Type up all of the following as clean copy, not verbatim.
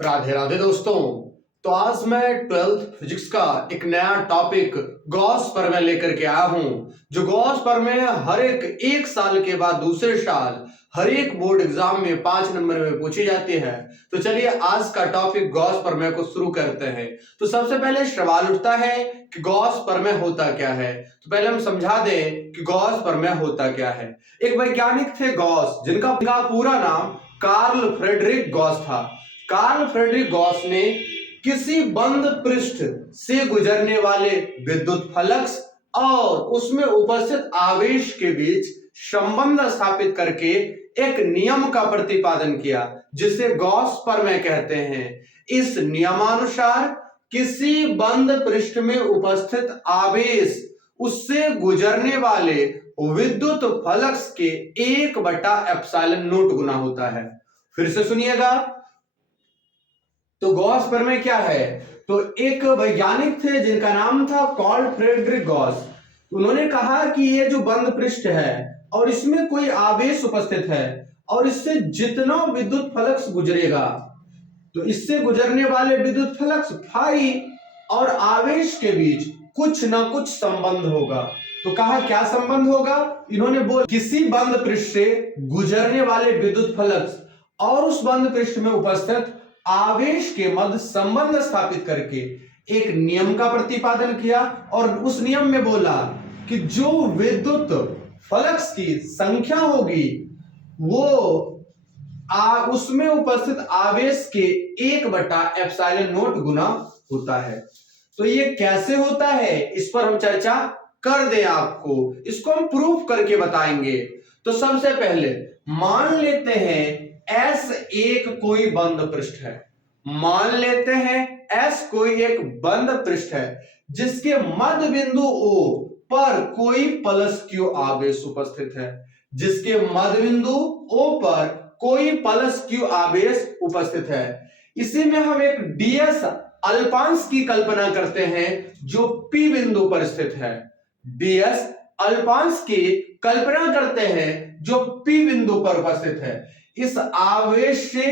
राधे राधे दोस्तों। तो आज मैं 12th फिजिक्स का एक नया टॉपिक गॉस प्रमेय लेकर के आया हूं। जो गॉस प्रमेय हर एक साल के बाद दूसरे साल हर एक बोर्ड एग्जाम में 5 नंबर में पूछी जाती है। तो चलिए आज का टॉपिक गॉस प्रमेय को शुरू करते हैं। तो सबसे पहले सवाल उठता है कि गॉस प्रमेय होता क्या है। तो पहले हम समझा दें कि गॉस प्रमेय होता क्या है। एक वैज्ञानिक थे गॉस, जिनका पूरा नाम कार्ल फ्रेडरिक गॉस था। कार्ल फ्रेडरिक गॉस ने किसी बंद पृष्ठ से गुजरने वाले विद्युत फलक्स और उसमें उपस्थित आवेश के बीच संबंध स्थापित करके एक नियम का प्रतिपादन किया, जिसे गॉस प्रमेय कहते हैं। इस नियमानुसार किसी बंद पृष्ठ में उपस्थित आवेश उससे गुजरने वाले विद्युत फलक्स के 1/ε0 गुना होता है। फिर से सुनिएगा। तो गॉस प्रमेय क्या है? तो एक वैज्ञानिक थे जिनका नाम था कार्ल फ्रेडरिक गॉस। उन्होंने कहा कि ये जो बंद पृष्ठ है और इसमें कोई आवेश उपस्थित है और इससे जितना विद्युत फ्लक्स गुजरेगा, तो इससे गुजरने वाले विद्युत फ्लक्स फाई और आवेश के बीच कुछ ना कुछ संबंध होगा। तो कहा क्या संबंध होगा? इन्होंने बोला किसी बंद पृष्ठ से गुजरने वाले विद्युत फ्लक्स और उस बंद पृष्ठ में उपस्थित आवेश के मध्य संबंध स्थापित करके एक नियम का प्रतिपादन किया और उस नियम में बोला कि जो विद्युत फ्लक्स की संख्या होगी वो उसमें उपस्थित आवेश के 1/ε0 गुना होता है। तो ये कैसे होता है, इस पर हम चर्चा कर दें। आपको इसको हम प्रूफ करके बताएंगे। तो सबसे पहले मान लेते हैं S एक कोई बंद पृष्ठ है। मान लेते हैं S कोई एक बंद पृष्ठ है जिसके मध्य बिंदु O पर कोई प्लस Q आवेश उपस्थित है। जिसके मध्य बिंदु O पर कोई प्लस Q आवेश उपस्थित है। इसी में हम एक ds अल्पांश की कल्पना करते हैं जो P बिंदु पर स्थित है। ds अल्पांश की कल्पना करते हैं जो P बिंदु पर उपस्थित है। इस आवेश से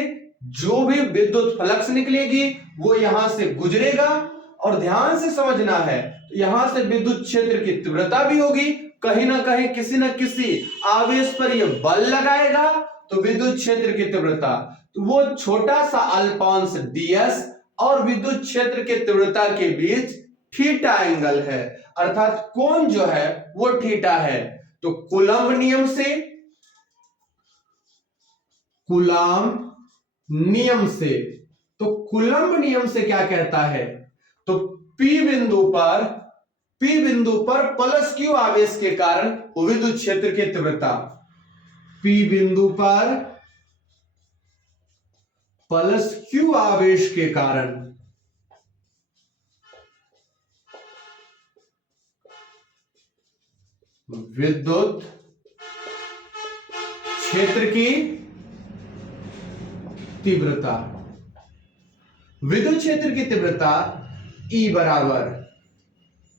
जो भी विद्युत फ्लक्स निकलेगी वो यहां से गुजरेगा और ध्यान से समझना है, यहां से विद्युत क्षेत्र की तीव्रता भी होगी। कहीं ना कहीं किसी न किसी आवेश पर यह बल लगाएगा तो विद्युत क्षेत्र की तीव्रता, तो वो छोटा सा अल्पांश ds और विद्युत क्षेत्र के तीव्रता के बीच थीटा एंगल है, अर्थात कोण जो है वो थीटा है। तो कूलम्ब नियम से क्या कहता है? तो P बिंदु पर प्लस Q आवेश के कारण विद्युत क्षेत्र की तीव्रता, P बिंदु पर प्लस Q आवेश के कारण विद्युत क्षेत्र की तीव्रता, विद्युत क्षेत्र की तीव्रता E बराबर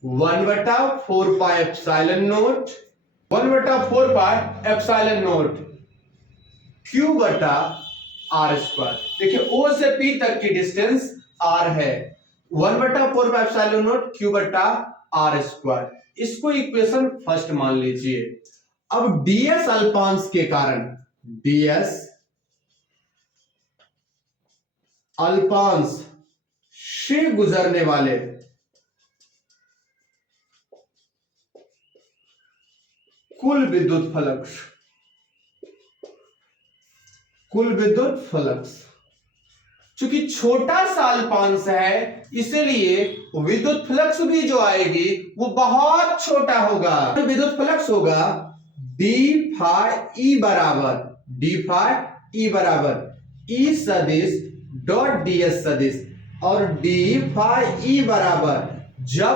1/4πε0 Q/r²। देखिए O से P तक की डिस्टेंस R है, 1/4πε0 Q/r²। इसको इक्वेशन फर्स्ट मान लीजिए। अब ds अल्पांश के कारण, ds अल्पांश से गुजरने वाले कुल विद्युत फ्लक्स, चूंकि छोटा सा अल्पांश है इसलिए विद्युत फ्लक्स भी जो आएगी वो बहुत छोटा होगा। तो विद्युत फ्लक्स होगा d फाई E बराबर E सदिश डॉट ds सदिश, और d फाई E बराबर जब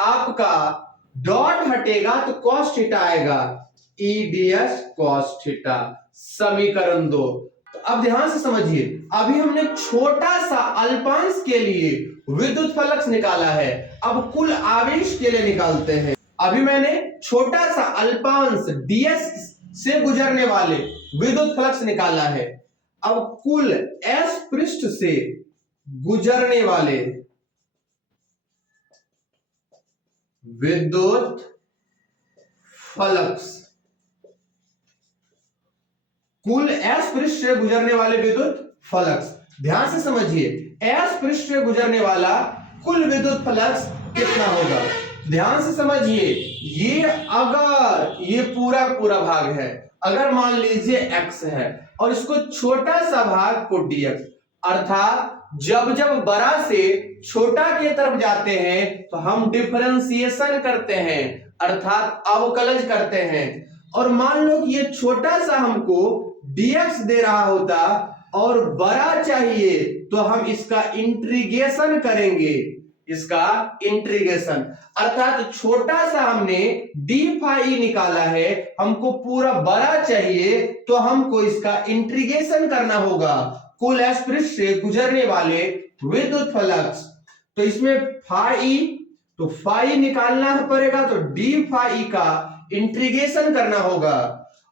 आपका डॉट हटेगा तो cos थीटा आएगा, E ds cos थीटा। समीकरण 2। तो अब ध्यान से समझिए, अभी हमने छोटा सा अल्पांश के लिए विद्युत फ्लक्स निकाला है, अब कुल आवेश के लिए निकालते हैं। अभी मैंने छोटा सा अल्पांश ds से गुजरने वाले विद्युत फ्लक्स निकाला है। अब कुल एस पृष्ठ से गुजरने वाले विद्युत फ्लक्स, कुल एस पृष्ठ से गुजरने वाले विद्युत फ्लक्स, ध्यान से समझिए, एस पृष्ठ से गुजरने वाला कुल विद्युत फ्लक्स कितना होगा? ध्यान से समझिए, ये अगर ये पूरा पूरा भाग है, अगर मान लीजिए x है और इसको छोटा सा भाग को dx, अर्थात जब जब बड़ा से छोटा की तरफ जाते हैं तो हम डिफरेंशिएशन करते हैं, अर्थात अवकलज करते हैं। और मान लो कि ये छोटा सा हमको dx दे रहा होता और बड़ा चाहिए तो हम इसका इंटीग्रेशन करेंगे, इसका इंटीग्रेशन, अर्थात छोटा सा हमने डी फाई निकाला है, हमको पूरा बड़ा चाहिए तो हमको इसका इंटीग्रेशन करना होगा कुल एस पृष्ठ से गुजरने वाले विद्युत फ्लक्स। तो इसमें फाई, तो फाई निकालना पड़ेगा तो डी फाई का इंटीग्रेशन करना होगा।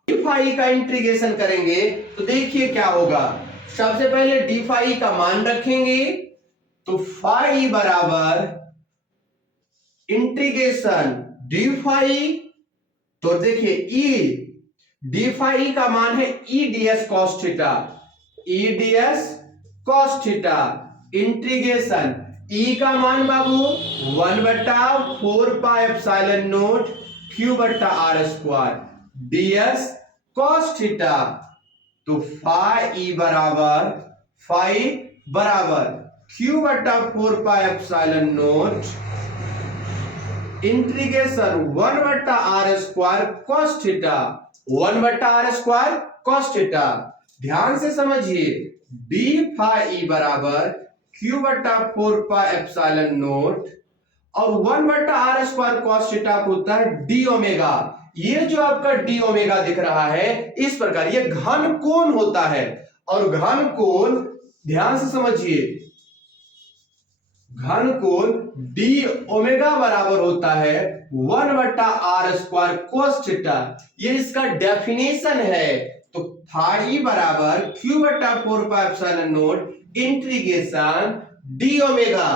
डी फाई का इंटीग्रेशन करेंगे तो देखिए क्या होगा, सबसे पहले डी फाई का मान रखेंगे तो फाई बराबर इंटीग्रेशन डी फाई, तो देखिए ई डी फाई का मान है E ds cos theta, E ds cos theta, integration E का मान बाबू 1/4 पाई एप्सिलॉन नॉट क्यू बटा R square ds cos theta. तो फाई बराबर क्यू बटा 4 pi epsilon naught integration 1/r square cos theta, 1/r square cos theta. ध्यान से समझिए, डी फाई बराबर क्यू बटा 4 पाई एप्सिलॉन नॉट और 1/r स्क्वायर कॉस थीटा होता है डी ओमेगा। ये जो आपका डी ओमेगा दिख रहा है इस प्रकार, ये घन कोण होता है, और घन कोण ध्यान से समझिए, घन कोण डी ओमेगा बराबर होता है 1/r स्क्वायर कोस थीटा, ये इसका डेफिनेशन है। तो फाई बराबर क्यू बटा 4 pi epsilon naught integration D omega,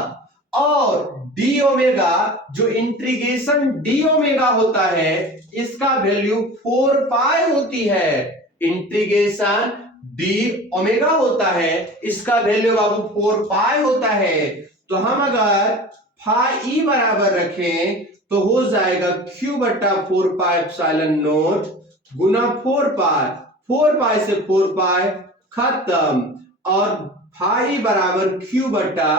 और डी ओमेगा जो इंटीग्रेशन डी ओमेगा होता है इसका वैल्यू 4 पाई होती है, इंटीग्रेशन डी ओमेगा होता है इसका वैल्यू बाबू 4 पाई होता है। तो हम अगर फाई बराबर रखें तो हो जाएगा क्यू बटा 4 पाई एप्सिलॉन नॉट गुना 4 पाई, 4 पाई से 4 पाई खत्म, और फाई बराबर क्यू बटा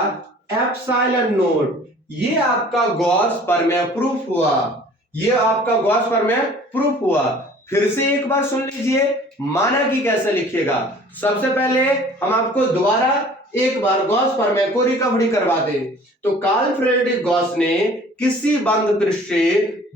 एप्सिलॉन नॉट। ये आपका गॉस प्रमेय प्रूफ हुआ, ये आपका गॉस प्रमेय प्रूफ हुआ। फिर से एक बार सुन लीजिए, माना कि कैसे लिखिएगा। सबसे पहले हम आपको दोबारा एक बार गॉस प्रमेय को रिकवरी करवा दे। तो कार्ल फ्रेडरिक गॉस ने किसी बंद पृष्ठ से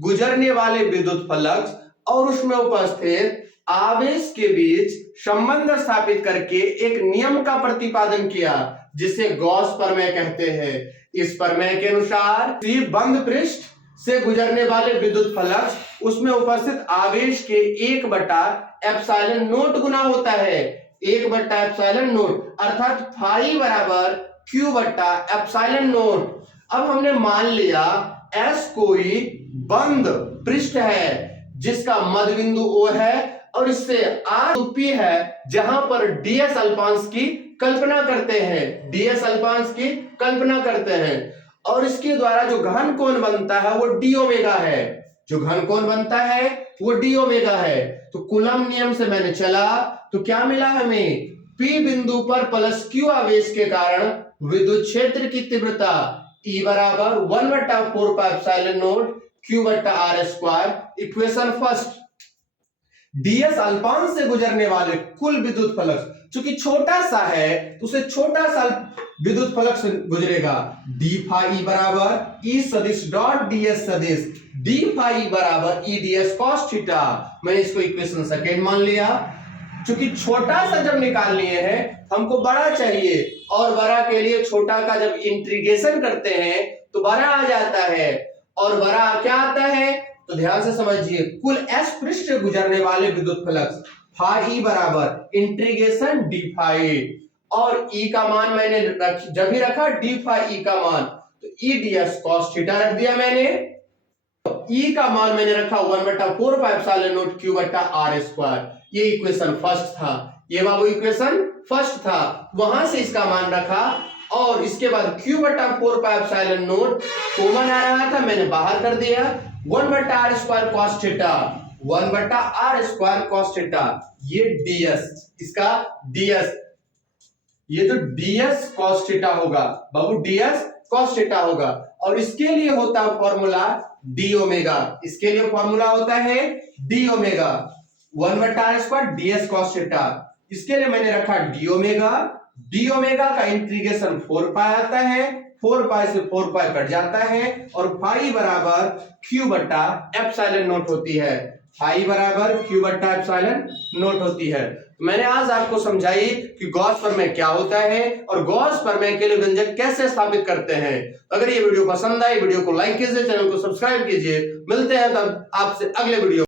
गुजरने वाले विद्युत फ्लक्स और उसमें उपस्थित आवेश के बीच संबंध स्थापित करके एक नियम का प्रतिपादन किया जिसे गॉस प्रमेय कहते हैं। इस प्रमेय के अनुसार बंद पृष्ठ से गुजरने वाले विद्युत फ्लक्स उसमें उपस्थित आवेश के 1/एप्सिलॉन नॉट गुना होता है, 1/एप्सिलॉन नॉट, अर्थात फाई बराबर क्यू बटा एप्सिलॉन नॉट। अब हमने मान लिया एस कोई बंद पृष्ठ है जिसका मध्य बिंदु ओ है और इससे आर पी है, जहां पर डीएस अल्पांश की कल्पना करते हैं, डीएस अल्पांश की कल्पना करते हैं, और इसके द्वारा जो घन कोण बनता है वो डी ओमेगा है, जो घन कोण बनता है वो डी ओमेगा है। तो कूलम नियम से मैंने चला तो क्या मिला हमें, पी बिंदु पर प्लस क्यू आवेश के कारण विद्युत क्षेत्र की तीव्रता E बराबर 1/4 पाई एप्सिलॉन नॉट क्यू बटा R square. Equation first, ds अल्पांश से गुजरने वाले कुल विद्युत फ्लक्स, चूंकि छोटा सा है तो उसे छोटा सा विद्युत फ्लक्स गुजरेगा, डी फाई बराबर ई सदिश डॉट डीएस सदिश, डी फाई बराबर ई डीएस कॉस थीटा। मैंने इसको इक्वेशन सेकेंड मान लिया। चूंकि छोटा सा जब निकाल लिए हैं हमको बड़ा चाहिए, और बड़ा के लिए छोटा का जब इंटीग्रेशन करते हैं तो बड़ा आ जाता है, और बड़ा क्या आता है, तो ध्यान से समझिए, कुल एस पृष्ठ से गुजरने वाले विद्युत फ्लक्स फाई बराबर इंटीग्रेशन डी फाई, और ई का मान मैंने जब भी रखा डी फाई ई का मान, तो ई ds cos थीटा रख दिया मैंने। ई का मान मैंने रखा 1/4 पाई एप्सिलॉन नॉट q बटा r स्क्वायर। ये इक्वेशन फर्स्ट था, ये बाबू इक्वेशन फर्स्ट था, वहां से इसका मान रखा और इसके बाद q/4 pi epsilon naught common आ रहा था, मैंने बाहर कर दिया 1/r square cos theta, 1/r square cos theta. ये ds, इसका ds, ये तो ds cos थीटा होगा बाबू, ds cos थीटा होगा। और इसके लिए होता है फॉर्मूला d ओमेगा, इसके लिए फॉर्मूला होता है d omega, 1/r square ds cos theta. इसके लिए मैंने रखा d ओमेगा, d ओमेगा का इंटीग्रेशन 4 पाई आता है, 4 पाई से 4 पाई कट जाता है और फाई बराबर q बटा एप्सिलॉन नॉट होती है, फाई बराबर q बटा एप्सिलॉन नॉट होती है। मैंने आज आपको समझाई कि गॉस प्रमेय क्या होता है और गॉस प्रमेय के लिए व्यंजक कैसे स्थापित करते हैं। अगर ये वीडियो पसंद आई, वीडियो को लाइक कीजिए, चैनल को सब्सक्राइब कीजिए। मिलते हैं तब आपसे अगले वीडियो।